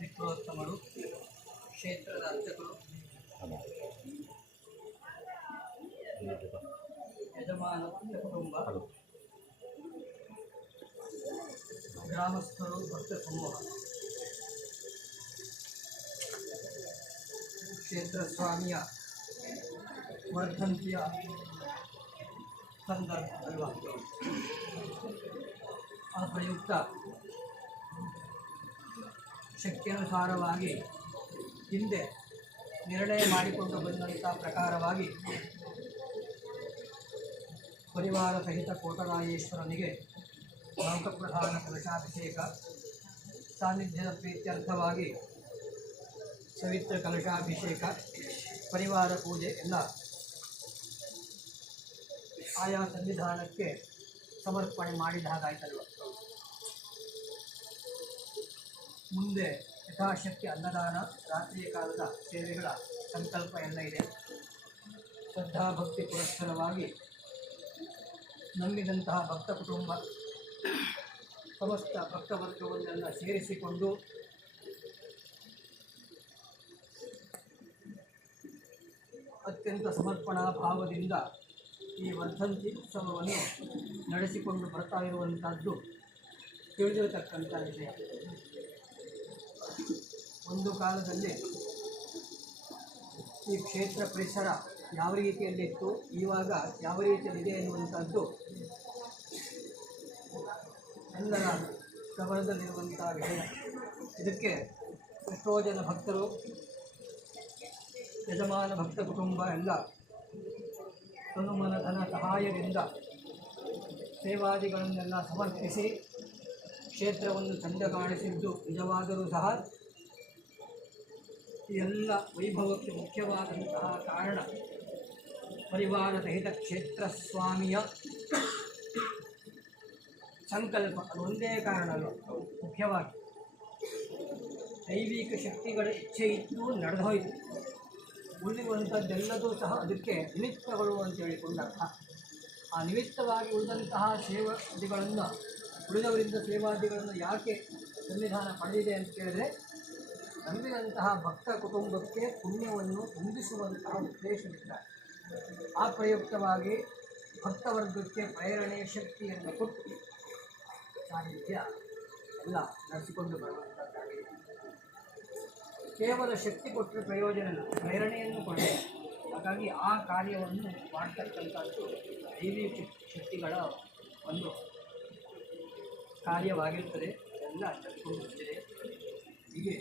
ವಿಪ್ರೋತ್ತಮರು, ಕ್ಷೇತ್ರದ ಅರ್ಚಕರು, ಯಜಮಾನ ಕುಟುಂಬ, ಗ್ರಾಮಸ್ಥರು, ಭಕ್ತ ಸಮೂಹ, ಕ್ಷೇತ್ರ ಸ್ವಾಮಿಯ ವರ್ಧಂತಿಯ ಸಂದರ್ಭ ಅಲ್ವಾ. ಆ ಪ್ರಯುಕ್ತ ಶಕ್ತಿಯನುಸಾರವಾಗಿ ಹಿಂದೆ ನಿರ್ಣಯ ಮಾಡಿಕೊಂಡು ಬಂದಂಥ ಪ್ರಕಾರವಾಗಿ ಪರಿವಾರ ಸಹಿತ ಕೋಟರಾಯೇಶ್ವರನಿಗೆ ಲೋಕಪ್ರಧಾನ ಕಲಶಾಭಿಷೇಕ, ಸಾನ್ನಿಧ್ಯದ ಪ್ರೀತ್ಯರ್ಥವಾಗಿ ಪವಿತ್ರ ಕಲಶಾಭಿಷೇಕ, ಪರಿವಾರ ಪೂಜೆ ಎಲ್ಲ ಆಯಾ ಸನ್ನಿಧಾನಕ್ಕೆ ಸಮರ್ಪಣೆ ಮಾಡಿದ ಹಾಗಾಯ್ತಲ್ವ. ಮುಂದೆ ಯಥಾಶಕ್ತಿ ಅನ್ನದಾನ, ರಾತ್ರಿಯ ಕಾಲದ ಸೇವೆಗಳ ಸಂಕಲ್ಪ ಎಲ್ಲ ಇದೆ. ಶ್ರದ್ಧಾಭಕ್ತಿ ಪುರಸ್ಸರವಾಗಿ ನಂಬಿದಂತಹ ಭಕ್ತ ಕುಟುಂಬ, ಸಮಸ್ತ ಭಕ್ತವರ್ಗವನ್ನೆಲ್ಲ ಸೇರಿಸಿಕೊಂಡು ಅತ್ಯಂತ ಸಮರ್ಪಣಾ ಭಾವದಿಂದ ಈ ವರ್ಧಂತಿ ಉತ್ಸವವನ್ನು ನಡೆಸಿಕೊಂಡು ಬರ್ತಾ ಇರುವಂಥದ್ದು ತಿಳಿದಿರತಕ್ಕಂಥ ವಿಷಯ. ಒಂದು ಕಾಲದಲ್ಲಿ ಈ ಕ್ಷೇತ್ರ ಪರಿಸರ ಯಾವ ರೀತಿಯಲ್ಲಿತ್ತು, ಇವಾಗ ಯಾವ ರೀತಿಯಲ್ಲಿದೆ ಎನ್ನುವಂಥದ್ದು ಎಲ್ಲರ ಗಮನದಲ್ಲಿರುವಂಥ ವಿಷಯ. ಇದಕ್ಕೆ ಎಷ್ಟೋ ಜನ ಭಕ್ತರು, ಯಜಮಾನ ಭಕ್ತ ಕುಟುಂಬ ಎಲ್ಲ ತನುಮನಧನ ಸಹಾಯದಿಂದ ಸೇವಾದಿಗಳನ್ನೆಲ್ಲ ಸಮರ್ಪಿಸಿ ಕ್ಷೇತ್ರವನ್ನು ಚಂದ ಕಾಣಿಸಿದ್ದು ನಿಜವಾದರೂ ಸಹ ಈ ಎಲ್ಲ ವೈಭವಕ್ಕೆ ಮುಖ್ಯವಾದಂತಹ ಕಾರಣ ಪರಿವಾರ ಸಹಿತ ಕ್ಷೇತ್ರ ಸ್ವಾಮಿಯ ಸಂಕಲ್ಪ. ಅದು ಒಂದೇ ಕಾರಣ ಅಲ್ಲ, ಮುಖ್ಯವಾಗಿ ದೈವಿಕ ಶಕ್ತಿಗಳ ಇಚ್ಛೆ ಇದ್ದು ನಡೆದೋಯ್ತು. ಉಳಿಯುವಂಥದ್ದೆಲ್ಲದೂ ಸಹ ಅದಕ್ಕೆ ನಿಮಿತ್ತಗಳು ಅಂತೇಳಿಕೊಂಡ ಅರ್ಥ. ಆ ನಿಮಿತ್ತವಾಗಿ ಉಳಿದಂತಹ ಸೇವಾದಿಗಳನ್ನು, ಉಳಿದವರಿಂದ ಸೇವಾದಿಗಳನ್ನು ಯಾಕೆ ಸನ್ನಿಧಾನ ಪಡೆದಿದೆ ಅಂತ ಕೇಳಿದರೆ, ನಂಬಿದಂತಹ ಭಕ್ತ ಕುಟುಂಬಕ್ಕೆ ಪುಣ್ಯವನ್ನು ಹೊಂದಿಸುವಂತಹ ಉದ್ದೇಶವಿಲ್ಲ. ಆ ಪ್ರಯುಕ್ತವಾಗಿ ಭಕ್ತವರ್ಗಕ್ಕೆ ಪ್ರೇರಣೆ ಶಕ್ತಿಯನ್ನು ಕೊಟ್ಟು ಸಾಹಿತ್ಯ ಎಲ್ಲ ನಡೆಸಿಕೊಂಡು ಬರುವಂಥದ್ದಾಗಿದೆ. ಕೇವಲ ಶಕ್ತಿ ಕೊಟ್ಟರೆ ಪ್ರಯೋಜನ ಇಲ್ಲ, ಪ್ರೇರಣೆಯನ್ನು ಕೊಡದೆ. ಹಾಗಾಗಿ ಆ ಕಾರ್ಯವನ್ನು ಮಾಡ್ತಕ್ಕಂಥದ್ದು ದೈವಿಕ ಶಕ್ತಿಗಳ ಒಂದು ಕಾರ್ಯವಾಗಿರ್ತದೆ. ಎಲ್ಲ ನಡೆಸಿಕೊಂಡು ಬಂದಿದೆ. ಹೀಗೆ